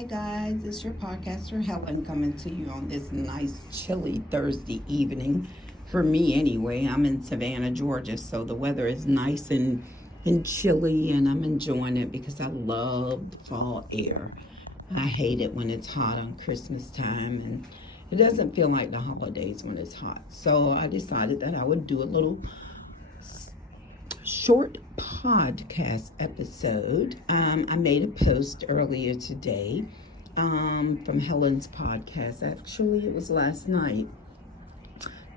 Hi guys, it's your podcaster Helen coming to you on this nice chilly Thursday evening. For me anyway, I'm in Savannah, Georgia, so the weather is nice and chilly and I'm enjoying it because I love the fall air. I hate it when it's hot on Christmas time and it doesn't feel like the holidays when it's hot. So I decided that I would do a little short podcast episode. I made a post earlier today from Helen's podcast. Actually, it was last night,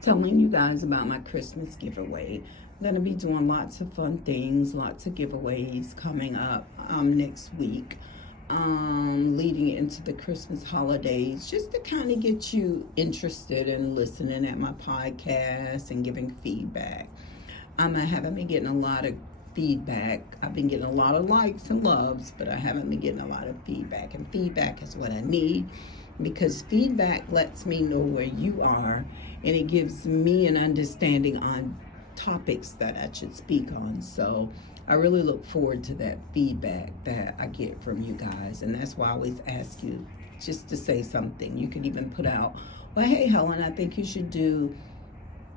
telling you guys about my Christmas giveaway. I'm going to be doing lots of fun things, lots of giveaways coming up next week, leading into the Christmas holidays, just to kind of get you interested in listening at my podcast and giving feedback. I haven't been getting a lot of feedback. I've been getting a lot of likes and loves, but I haven't been getting a lot of feedback. And feedback is what I need because feedback lets me know where you are and it gives me an understanding on topics that I should speak on. So I really look forward to that feedback that I get from you guys. And that's why I always ask you just to say something. You could even put out, well, hey, Helen, I think you should do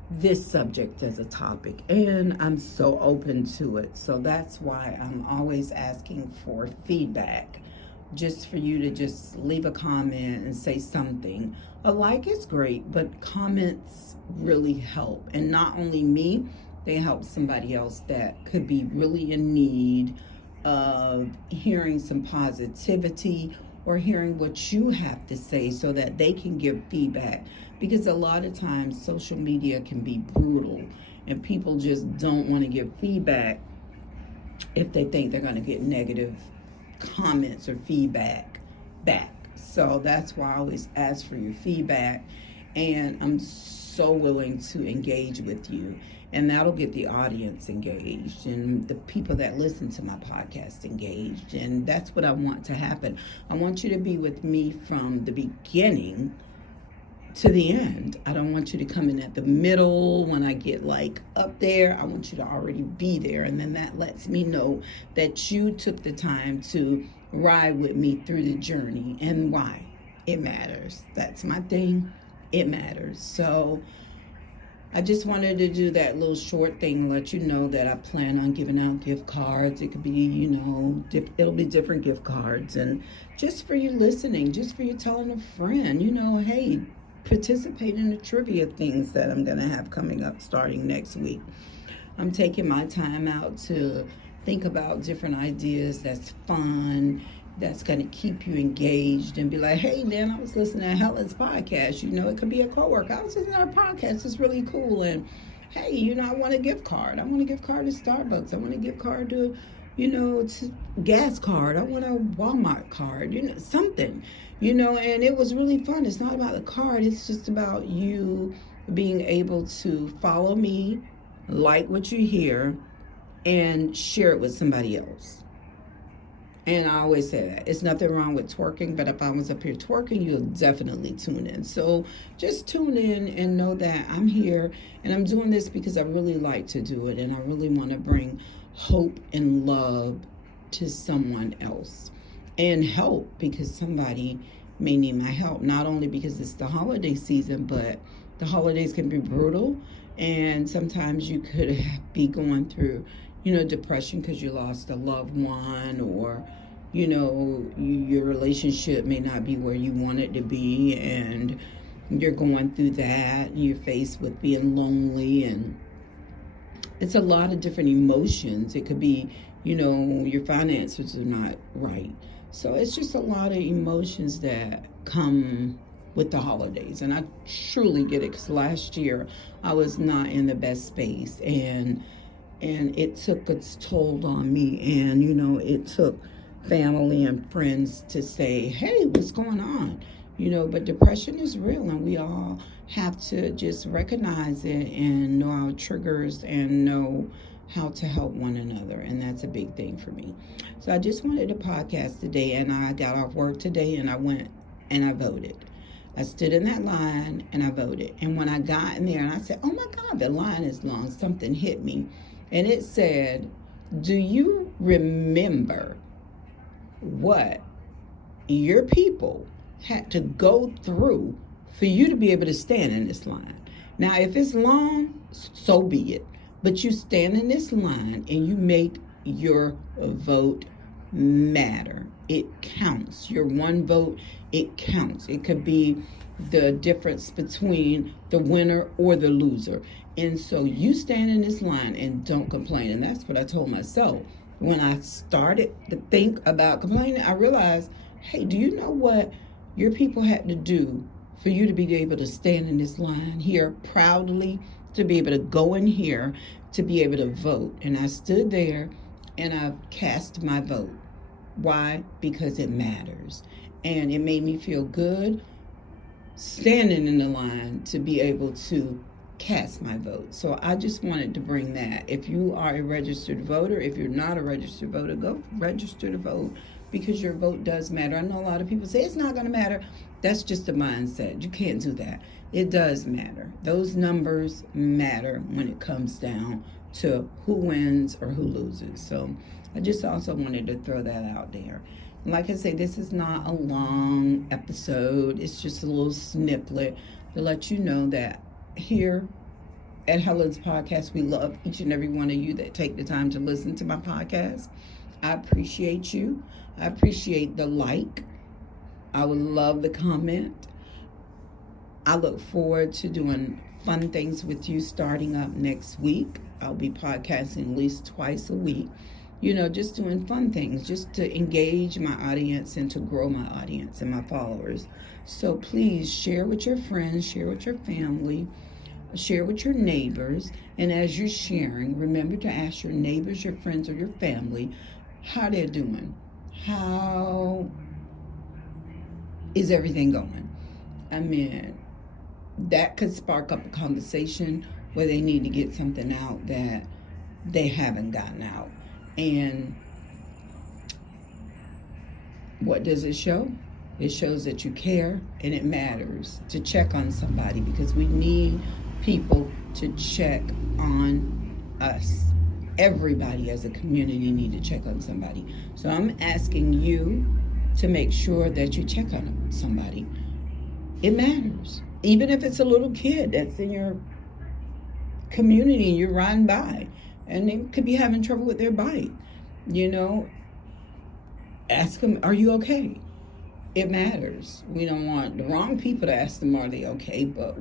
this subject as a topic, and I'm so open to it. So that's why I'm always asking for feedback, just for you to just leave a comment and say something. A like is great, but comments really help, and not only me, they help somebody else that could be really in need of hearing some positivity or hearing what you have to say so that they can give feedback. Because a lot of times social media can be brutal and people just don't want to give feedback if they think they're going to get negative comments or feedback back. So that's why I always ask for your feedback, and I'm so willing to engage with you, and that'll get the audience engaged and the people that listen to my podcast engaged, and that's what I want to happen. I want you to be with me from the beginning to the end. I don't want you to come in at the middle when I get like up there. I want you to already be there, and then that lets me know that you took the time to ride with me through the journey. And why? It matters. That's my thing. It matters. So I just wanted to do that little short thing, let you know that I plan on giving out gift cards. It could be, it'll be different gift cards, and just for you listening, just for you telling a friend, hey, participate in the trivia things that I'm going to have coming up starting next week. I'm taking my time out to think about different ideas that's fun, that's going to keep you engaged, and be like, hey, man, I was listening to Helen's podcast. It could be a coworker. I was listening to her podcast. It's really cool. And hey, I want a gift card. I want a gift card to Starbucks. I want a gift card to to gas card. I want a Walmart card, something, and it was really fun. It's not about the card. It's just about you being able to follow me, like what you hear, and share it with somebody else. And I always say that it's nothing wrong with twerking, but if I was up here twerking, you'll definitely tune in. So just tune in and know that I'm here, and I'm doing this because I really like to do it, and I really want to bring hope and love to someone else, and help because somebody may need my help, not only because it's the holiday season, but the holidays can be brutal, and sometimes you could be going through depression because you lost a loved one, or your relationship may not be where you want it to be, and you're going through that, and you're faced with being lonely, and it's a lot of different emotions. It could be, your finances are not right. So it's just a lot of emotions that come with the holidays. And I truly get it, because last year I was not in the best space, and it took its toll on me. And, it took family and friends to say, hey, what's going on? But depression is real, and we all have to just recognize it and know our triggers and know how to help one another. And that's a big thing for me. So I just wanted to podcast today, and I got off work today and I went and I voted. I stood in that line and I voted. And when I got in there and I said, oh my God, the line is long, something hit me. And it said, do you remember what your people had to go through for you to be able to stand in this line. Now, if it's long, so be it. But you stand in this line and you make your vote matter. It counts. Your one vote, it counts. It could be the difference between the winner or the loser. And so you stand in this line and don't complain. And that's what I told myself. When I started to think about complaining, I realized, hey, do you know what your people had to do for you to be able to stand in this line here proudly, to be able to go in here, to be able to vote? And I stood there and I cast my vote. Why? Because it matters. And it made me feel good standing in the line to be able to cast my vote. So I just wanted to bring that. If you are a registered voter, if you're not a registered voter, go register to vote, because your vote does matter. I know a lot of people say it's not going to matter. That's just a mindset. You can't do that. It does matter. Those numbers matter when it comes down to who wins or who loses. So I just also wanted to throw that out there. Like I say, this is not a long episode. It's just a little snippet to let you know that here at Helen's Podcast, we love each and every one of you that take the time to listen to my podcast. I appreciate you. I appreciate the like. I would love the comment. I look forward to doing fun things with you starting up next week. I'll be podcasting at least twice a week. Just doing fun things, just to engage my audience and to grow my audience and my followers. So please share with your friends, share with your family, share with your neighbors. And as you're sharing, remember to ask your neighbors, your friends, or your family how they're doing. How is everything going? I mean, that could spark up a conversation where they need to get something out that they haven't gotten out. And what does it show? It shows that you care, and it matters to check on somebody, because we need people to check on us. Everybody as a community need to check on somebody. So I'm asking you to make sure that you check on somebody. It matters. Even if it's a little kid that's in your community and you're riding by and they could be having trouble with their bike, ask them, are you okay? It matters. We don't want the wrong people to ask them, are they okay? But,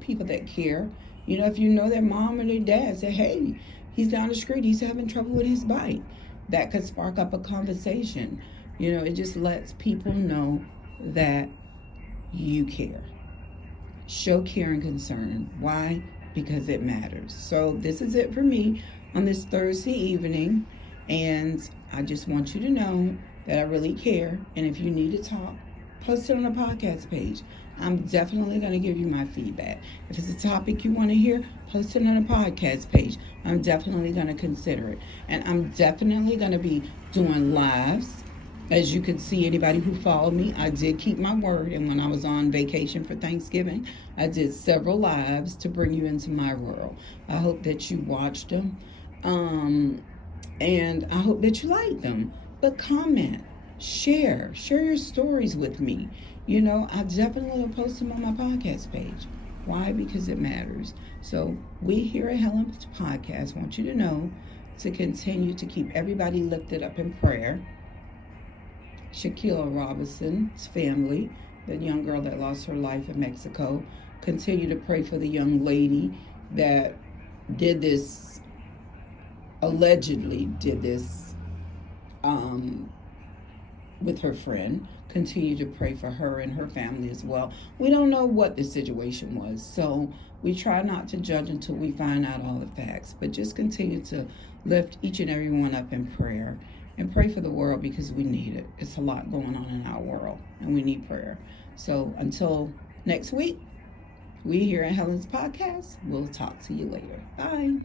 people that care, if you know their mom or their dad, say, hey, he's down the street, he's having trouble with his bike. That could spark up a conversation. It just lets people know that you care. Show care and concern. Why? Because it matters. So this is it for me on this Thursday evening. And I just want you to know that I really care. And if you need to talk, post it on the podcast page. I'm definitely going to give you my feedback. If it's a topic you want to hear, post it on the podcast page. I'm definitely going to consider it. And I'm definitely going to be doing lives. As you can see, anybody who followed me, I did keep my word. And when I was on vacation for Thanksgiving, I did several lives to bring you into my world. I hope that you watched them. And I hope that you liked them. But comment, share your stories with me. I definitely will post them on my podcast page. Why? Because it matters. So we here at Helen's Podcast want you to know to continue to keep everybody lifted up in prayer. Shaquilla Robinson's family, the young girl that lost her life in Mexico. Continue to pray for the young lady that allegedly did this with her friend. Continue to pray for her and her family as well. We don't know what the situation was, so we try not to judge until we find out all the facts. But just continue to lift each and every one up in prayer. And pray for the world, because we need it. It's a lot going on in our world, and we need prayer. So until next week, we here at Helen's Podcast, we'll talk to you later. Bye.